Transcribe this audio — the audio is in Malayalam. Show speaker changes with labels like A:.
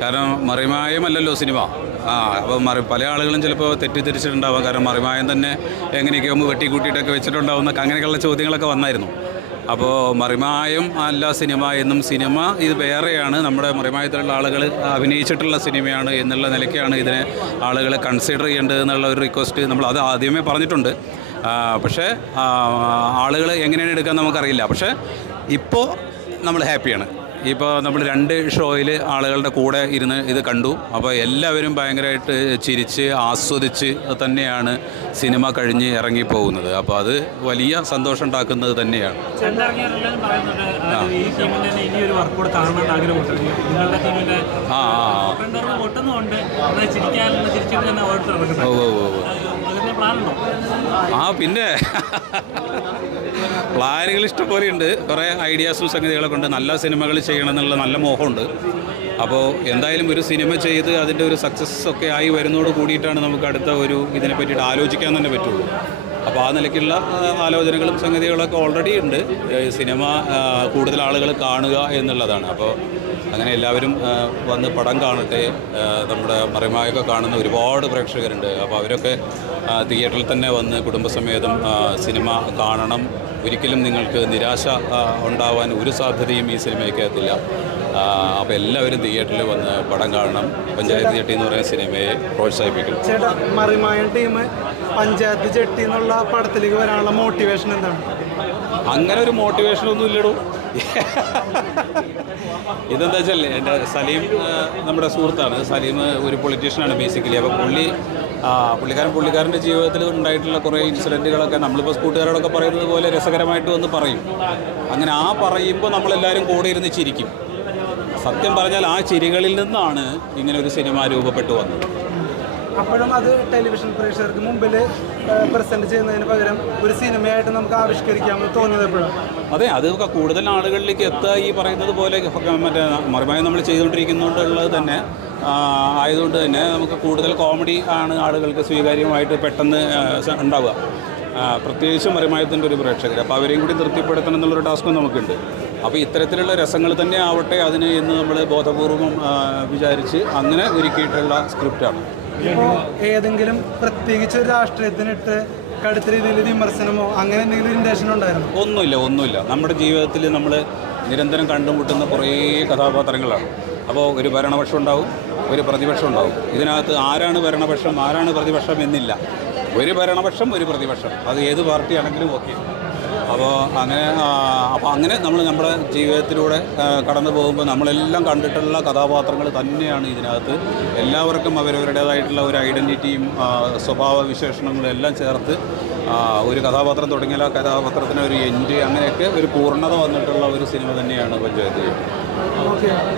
A: കാരണം മറിമായമല്ലല്ലോ സിനിമ. ആ അപ്പോൾ മറി പല ആളുകളും ചിലപ്പോൾ തെറ്റിദ്ധരിച്ചിട്ടുണ്ടാവാം. കാരണം മറിമായം തന്നെ എങ്ങനെയൊക്കെ ഒന്ന് വെട്ടിക്കൂട്ടിയിട്ടൊക്കെ വെച്ചിട്ടുണ്ടാവുന്ന അങ്ങനെയൊക്കെയുള്ള ചോദ്യങ്ങളൊക്കെ വന്നായിരുന്നു. അപ്പോൾ മറിമായം അല്ല സിനിമ എന്നും സിനിമ ഇത് വേറെയാണ്. നമ്മുടെ മറിമായത്തിലുള്ള ആളുകൾ അഭിനയിച്ചിട്ടുള്ള സിനിമയാണ് എന്നുള്ള നിലയ്ക്കാണ് ഇതിനെ ആളുകൾ കൺസിഡർ ചെയ്യേണ്ടത് എന്നുള്ള ഒരു റിക്വസ്റ്റ് നമ്മൾ അത് ആദ്യമേ പറഞ്ഞിട്ടുണ്ട്. പക്ഷേ ആളുകൾ എങ്ങനെയാണ് എടുക്കാൻ നമുക്കറിയില്ല. പക്ഷേ ഇപ്പോൾ നമ്മൾ ഹാപ്പിയാണ് ഇപ്പോൾ നമ്മൾ രണ്ട് ഷോയിൽ ആളുകളുടെ കൂടെ ഇരുന്ന് ഇത് കണ്ടു. അപ്പോൾ എല്ലാവരും ഭയങ്കരമായിട്ട് ചിരിച്ച് ആസ്വദിച്ച് തന്നെയാണ് സിനിമ കഴിഞ്ഞ് ഇറങ്ങിപ്പോകുന്നത്. അപ്പോൾ അത് വലിയ സന്തോഷം ഉണ്ടാക്കുന്നത് തന്നെയാണ്. ആ ആ ഓ ഓ ഓ ആ പിന്നെ. പ്ലാനുകൾ ഇഷ്ടംപോലെ ഉണ്ട് കുറേ ഐഡിയാസും സംഗതികളൊക്കെ ഉണ്ട്. നല്ല സിനിമകൾ ചെയ്യണം എന്നുള്ള നല്ല മോഹമുണ്ട്. അപ്പോൾ എന്തായാലും ഒരു സിനിമ ചെയ്ത് അതിന്റെ ഒരു സക്സസ് ഒക്കെ ആയി വരുന്നതോട് കൂടിയിട്ടാണ് നമുക്ക് അടുത്ത ഒരു ഇതിനെ പറ്റിയിട്ട് ആലോചിക്കാൻ തന്നെ പറ്റുള്ളൂ. അപ്പോൾ ആ നിലയ്ക്കുള്ള ആലോചനകളും സംഗതികളൊക്കെ ഓൾറെഡി ഉണ്ട്. സിനിമ കൂടുതൽ ആളുകൾ കാണുക എന്നുള്ളതാണ്. അപ്പോൾ അങ്ങനെ എല്ലാവരും വന്ന് പടം കാണട്ടെ നമ്മുടെ മറിമായൊക്കെ കാണുന്ന ഒരുപാട് പ്രേക്ഷകരുണ്ട്. അപ്പോൾ അവരൊക്കെ തിയേറ്ററിൽ തന്നെ വന്ന് കുടുംബസമേതം സിനിമ കാണണം. ഒരിക്കലും നിങ്ങൾക്ക് നിരാശ ഉണ്ടാവാൻ ഒരു സാധ്യതയും ഈ സിനിമയ്ക്കകത്തില്ല. അപ്പോൾ എല്ലാവരും തിയേറ്ററിൽ വന്ന് പടം കാണണം. പഞ്ചായത്ത് ജെട്ടി എന്ന് പറയുന്ന സിനിമയെ പ്രോത്സാഹിപ്പിക്കണം.
B: ചേട്ടാ മറിമായ ടീം പഞ്ചായത്ത് ജെട്ടി എന്നുള്ള പടത്തിലേക്ക് വരാനുള്ള മോട്ടിവേഷൻ എന്താണ്?
A: അങ്ങനെ ഒരു മോട്ടിവേഷൻ ഒന്നും ഇല്ലടോ. ഇതെന്താ വെച്ചാൽ എന്റെ സലീം നമ്മുടെ സുഹൃത്താണ്. സലീം ഒരു പൊളിറ്റീഷ്യനാണ് ബേസിക്കലി അപ്പോൾ പുള്ളി പുള്ളിക്കാരൻ പുള്ളിക്കാരന്റെ ജീവിതത്തിൽ ഉണ്ടായിട്ടുള്ള കുറേ ഇൻസിഡന്റുകളൊക്കെ നമ്മളിപ്പോൾ കൂട്ടുകാരോടൊക്കെ പറയുന്നത് പോലെ രസകരമായിട്ട് വന്ന് പറയും. അങ്ങനെ ആ പറയുമ്പോൾ നമ്മളെല്ലാവരും കൂടെ ഇരുന്ന് ചിരിക്കും. സത്യം പറഞ്ഞാൽ ആ ചിരികളിൽ നിന്നാണ് ഇങ്ങനെ ഒരു സിനിമ രൂപപ്പെട്ടു വന്നത്.
B: അപ്പോഴും അത് ടെലിവിഷൻ പ്രേക്ഷകർക്ക് മുമ്പിൽ പ്രസന്റ് ചെയ്യുന്നതിന് പകരം ഒരു സിനിമയായിട്ട് നമുക്ക് ആവിഷ്കരിക്കാമെന്ന് തോന്നിയത് എപ്പോഴും?
A: അതെ അതൊക്കെ കൂടുതൽ ആളുകളിലേക്ക് എത്തുക ഈ പറയുന്നത് പോലെ മറ്റേ മറിമായി നമ്മൾ ചെയ്തുകൊണ്ടിരിക്കുന്നതുകൊണ്ടുള്ളത് തന്നെ ആയതുകൊണ്ട് തന്നെ നമുക്ക് കൂടുതൽ കോമഡി ആണ് ആളുകൾക്ക് സ്വീകാര്യമായിട്ട് പെട്ടെന്ന് ഉണ്ടാവുക. പ്രത്യേകിച്ച് പ്രത്യേകിച്ചും മറിമായത്തിന്റെ ഒരു പ്രേക്ഷകർ. അപ്പോൾ അവരെയും കൂടി തൃപ്തിപ്പെടുത്തണം എന്നുള്ളൊരു ടാസ്ക്കും നമുക്കുണ്ട്. അപ്പോൾ ഇത്തരത്തിലുള്ള രസങ്ങൾ തന്നെ ആവട്ടെ അതിന് എന്ന് നമ്മൾ ബോധപൂർവം വിചാരിച്ച് അങ്ങനെ ഒരുക്കിയിട്ടുള്ള സ്ക്രിപ്റ്റാണ്.
B: ഏതെങ്കിലും പ്രത്യേകിച്ച് ഒരു രാഷ്ട്രീയത്തിനിട്ട് കടുത്ത രീതിയിൽ വിമർശനമോ അങ്ങനെ എന്തെങ്കിലും ഇന്റൻഷൻ ഉണ്ടായിരുന്നു?
A: ഒന്നുമില്ല ഒന്നുമില്ല. നമ്മുടെ ജീവിതത്തിൽ നമ്മൾ നിരന്തരം കണ്ടുമുട്ടുന്ന കുറേ കഥാപാത്രങ്ങളാണ്. അപ്പോൾ ഒരു ഭരണപക്ഷം ഉണ്ടാവും ഒരു പ്രതിപക്ഷം ഉണ്ടാവും. ഇതിനകത്ത് ആരാണ് ഭരണപക്ഷം ആരാണ് പ്രതിപക്ഷം എന്നില്ല. ഒരു ഭരണപക്ഷം ഒരു പ്രതിപക്ഷം. അത് ഏത് പാർട്ടിയാണെങ്കിലും ഓക്കെ. അപ്പോൾ അങ്ങനെ അപ്പോൾ അങ്ങനെ നമ്മൾ നമ്മുടെ ജീവിതത്തിലൂടെ കടന്നു പോകുമ്പോൾ നമ്മളെല്ലാം കണ്ടിട്ടുള്ള കഥാപാത്രങ്ങൾ തന്നെയാണ് ഇതിനകത്ത്. എല്ലാവർക്കും അവരവരുടേതായിട്ടുള്ള ഒരു ഐഡന്റിറ്റിയും സ്വഭാവ വിശേഷണങ്ങളും എല്ലാം ചേർത്ത് ഒരു കഥാപാത്രം തുടങ്ങിയാൽ ആ കഥാപാത്രത്തിന് ഒരു എൻഡ് അങ്ങനെയൊക്കെ ഒരു പൂർണത വന്നിട്ടുള്ള ഒരു സിനിമ തന്നെയാണ് പഞ്ചായത്ത്